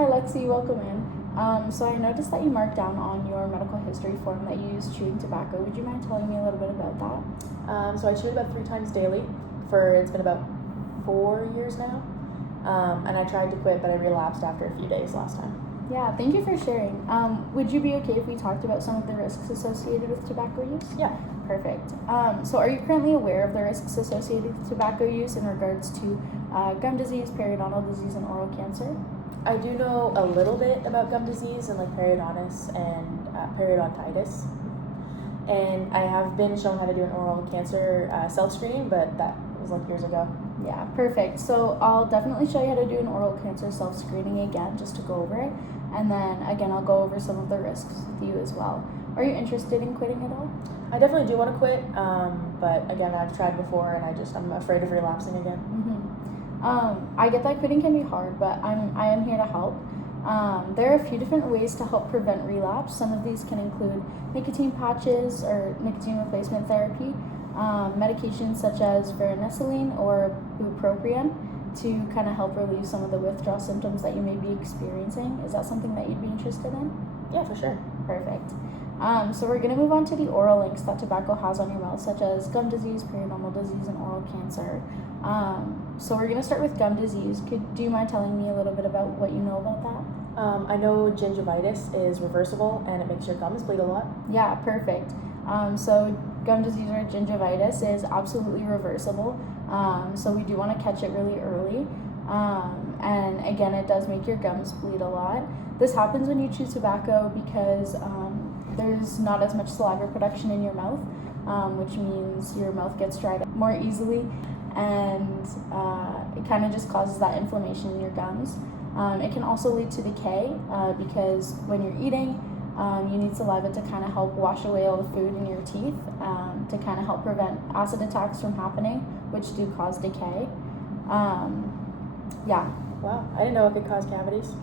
Hi Lexi, welcome in. So I noticed that you marked down on your medical history form that you use chewing tobacco. Would you mind telling me a little bit about that? So I chew it about 3 times daily it's been about 4 years now. And I tried to quit, but I relapsed after a few days last time. Yeah, thank you for sharing. Would you be okay if we talked about some of the risks associated with tobacco use? Yeah. Perfect. So are you currently aware of the risks associated with tobacco use in regards to gum disease, periodontal disease, and oral cancer? I do know a little bit about gum disease and like periodontitis and periodontitis. And I have been shown how to do an oral cancer self-screening, but that was like years ago. Yeah, perfect. So I'll definitely show you how to do an oral cancer self-screening again, just to go over it. And then again, I'll go over some of the risks with you as well. Are you interested in quitting at all? I definitely do want to quit, but again, I've tried before and I'm afraid of relapsing again. I get that quitting can be hard, but I am here to help. There are a few different ways to help prevent relapse. Some of these can include nicotine patches or nicotine replacement therapy, medications such as varenicline or bupropion to kind of help relieve some of the withdrawal symptoms that you may be experiencing. Is that something that you'd be interested in? Yeah, for sure. Perfect. So we're going to move on to the oral links that tobacco has on your mouth, such as gum disease, periodontal disease, and oral cancer. So we're going to start with gum disease. Do you mind telling me a little bit about what you know about that? I know gingivitis is reversible and it makes your gums bleed a lot. Yeah, perfect. So gum disease or gingivitis is absolutely reversible. So we do want to catch it really early. And again, it does make your gums bleed a lot. This happens when you chew tobacco because there's not as much saliva production in your mouth, which means your mouth gets dried up more easily, and it kind of just causes that inflammation in your gums. It can also lead to decay because when you're eating, you need saliva to kind of help wash away all the food in your teeth to kind of help prevent acid attacks from happening, which do cause decay. Yeah. Wow, I didn't know it could cause cavities.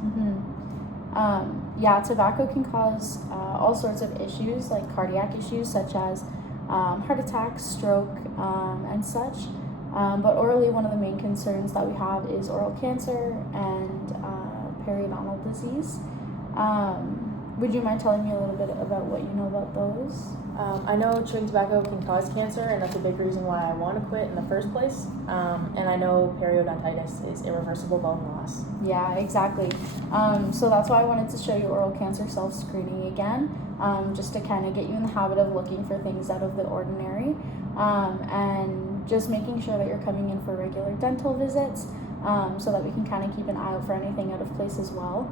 Yeah, tobacco can cause all sorts of issues, like cardiac issues such as heart attacks, stroke, and such. But orally, one of the main concerns that we have is oral cancer and periodontal disease. Would you mind telling me a little bit about what you know about those? I know chewing tobacco can cause cancer, and that's a big reason why I want to quit in the first place. And I know periodontitis is irreversible bone loss. Yeah, exactly. So that's why I wanted to show you oral cancer self-screening again, just to kind of get you in the habit of looking for things out of the ordinary, and just making sure that you're coming in for regular dental visits, so that we can kind of keep an eye out for anything out of place as well.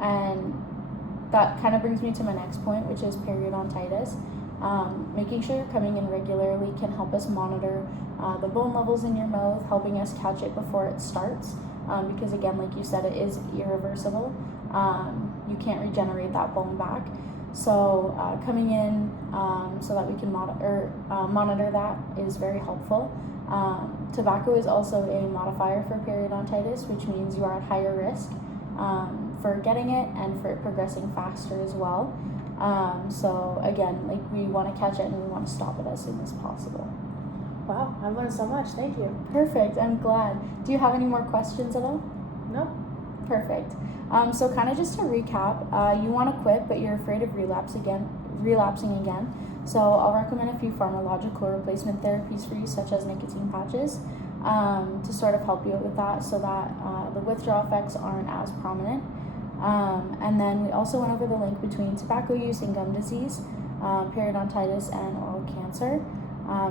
And that kind of brings me to my next point, which is periodontitis. Making sure you're coming in regularly can help us monitor the bone levels in your mouth, helping us catch it before it starts, because again, like you said, it is irreversible. You can't regenerate that bone back. So coming in so that we can monitor that is very helpful. Tobacco is also a modifier for periodontitis, which means you are at higher risk for getting it and for it progressing faster as well. So again, like we want to catch it and we want to stop it as soon as possible. Wow, I've learned so much. Thank you. Perfect. I'm glad. Do you have any more questions at all? No. Perfect. So kind of just to recap, you want to quit, but you're afraid of relapsing again. So I'll recommend a few pharmacological replacement therapies for you, such as nicotine patches, to sort of help you with that, so that the withdrawal effects aren't as prominent. And then we also went over the link between tobacco use and gum disease, periodontitis, and oral cancer.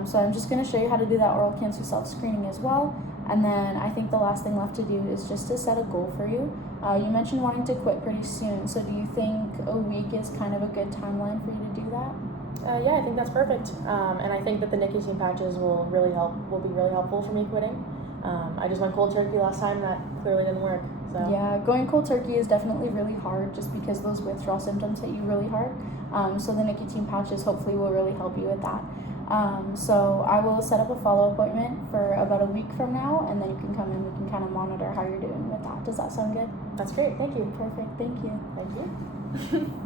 So I'm just going to show you how to do that oral cancer self-screening as well. And then I think the last thing left to do is just to set a goal for you. You mentioned wanting to quit pretty soon, so do you think a week is kind of a good timeline for you to do that? Yeah, I think that's perfect. And I think that the nicotine patches will be really helpful for me quitting. I just went cold turkey last time, that clearly didn't work. So. Yeah, going cold turkey is definitely really hard just because those withdrawal symptoms hit you really hard. So the nicotine patches hopefully will really help you with that. So I will set up a follow appointment for about a week from now, and then you can come in, we can kind of monitor how you're doing with that. Does that sound good? That's great, thank you. Perfect, thank you. Thank you.